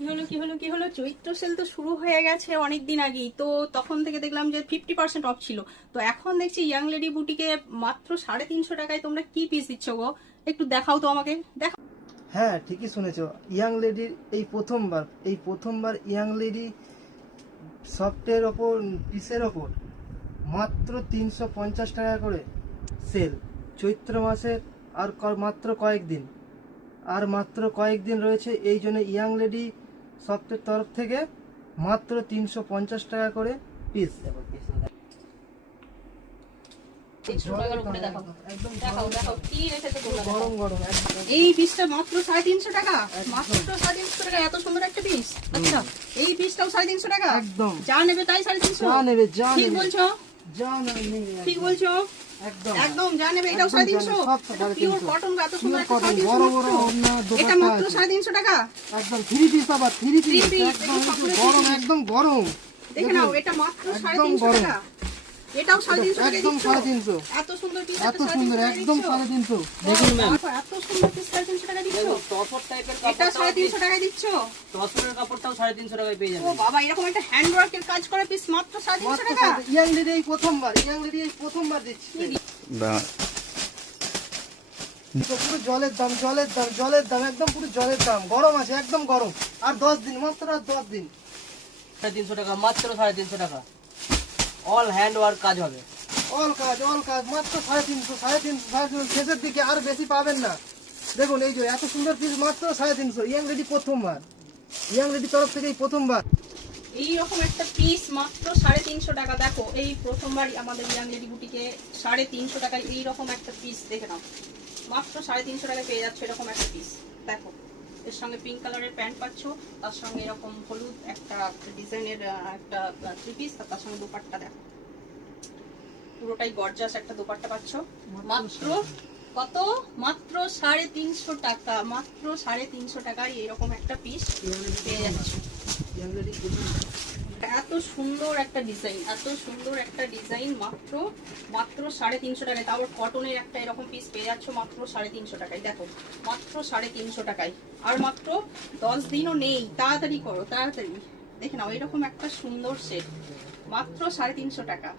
কি হলো চৈত্র সেল তো শুরু হয়ে গেছে অনেকদিন আগেই, তো তখন থেকে দেখলাম যে 50% অফ ছিল। তো এখন দেখছি ইয়াং লেডি বুটিকে মাত্র 350 টাকায় তোমরা কি পিস দিচ্ছ গো? একটু দেখাও তো আমাকে, দেখাও। হ্যাঁ, ঠিকই শুনেছো। ইয়াং লেডির এই প্রথমবার ইয়াং লেডি সফটের ওপর পিসের ওপর মাত্র 350 টাকা করে সেল। চৈত্র মাসের মাত্র কয়েকদিন রয়েছে, এই জন্য ইয়াং লেডি সফটের তরফ থেকে মাত্র 350 টাকা করে পিস। গরম গরম এই পিসটা মাত্র 350 টাকা, মাত্র 350 টাকা, এত সুন্দর একটা পিস। আচ্ছা, এই পিসটাও 350 টাকা, একদম যা নেবে তাই 350। যা নেবে যা ঠিক নেবে বলছো, যা নেবে ঠিক বলছো, একদম একদম যা নেবে। এটাও 350, পিওর কটন, এত সুন্দর একটা কটন, 350 বড় বড় মাত্র। ওড়না, এটা দোপাট্টা মাত্র আছে। 350 টাকা। একদম থ্রি পিস, আবার থ্রি পিস piece, একদম এই সবগুলো গরম, three piece। একদম গরম। দেখে নাও, এটা মাত্র একদম 350 গরম। টাকা। এটাও 350 টাকা একদম দিচ্ছ। 350। এত সুন্দর পিস, এত সুন্দর, একদম 350। দেখুন ম্যাম, এত সুন্দর পিস 350 টাকা দিচ্ছ। টসর টাইপের এটা কাপড়, 350 টাকায় দিচ্ছ। টসরের কাপড়টাও 350 টাকায় পেয়ে ও যাবেন। বাবা, এরকম একটা হ্যান্ড ওয়ার্কের কাজ করা পিস মাত্র 350 টাকা। ইয়াং লেডি এই প্রথমবার দিচ্ছি। তো পুরো জলের দাম একদম পুরো জলের দাম। গরম আছে, একদম গরম। আর 10 দিন, মাত্র আর 10 দিন। 350 টাকা, মাত্র 350 টাকা। অল হ্যান্ড ওয়ার্ক কাজ হবে। অল কাজ মাত্র 350 শেষের দিকে আর বেশি পাবেন না। দেখুন এই যে এত সুন্দর পিস মাত্র 350। ইয়াং লেডি প্রথমবার, ইয়াং লেডি তরফ থেকে এই প্রথমবার। এইরকম একটা পিস মাত্র 350 টাকা। দেখো, এই প্রথমবার আমাদের ইয়াং লেডি বুটিকে 350 টাকায় এইরকম একটা পিস দেখে নাও। মাত্র 350 টাকায় পেয়ে যাচ্ছে এরকম একটা পিস। দেখো, এর সঙ্গে পিঙ্ক কালারের প্যান্ট পাচ্ছ, তার সঙ্গে এরকম হলুদ একটা ডিজাইনের একটা থ্রি পিস, আর তার সঙ্গে দোপাট্টা। দেখো, পুরোটাই গর্জাস একটা দোপাট্টা পাচ্ছ। মাত্র কত? মাত্র 350 টাকা। মাত্র 350 টাকায় এরকম একটা পিস পেয়ে যাচ্ছে। ইয়াং লেডি এত সুন্দর একটা ডিজাইন, এত সুন্দর একটা ডিজাইন মাত্র 350 টাকায়। তারপর কটনের একটা এরকম পিস পেয়ে যাচ্ছ মাত্র 350 টাকায়। দেখো, মাত্র 350 টাকায়। আর মাত্র 10 দিনও নেই, তাড়াতাড়ি করো, তাড়াতাড়ি। দেখে নাও, এরকম একটা সুন্দর সেট মাত্র 350 টাকা।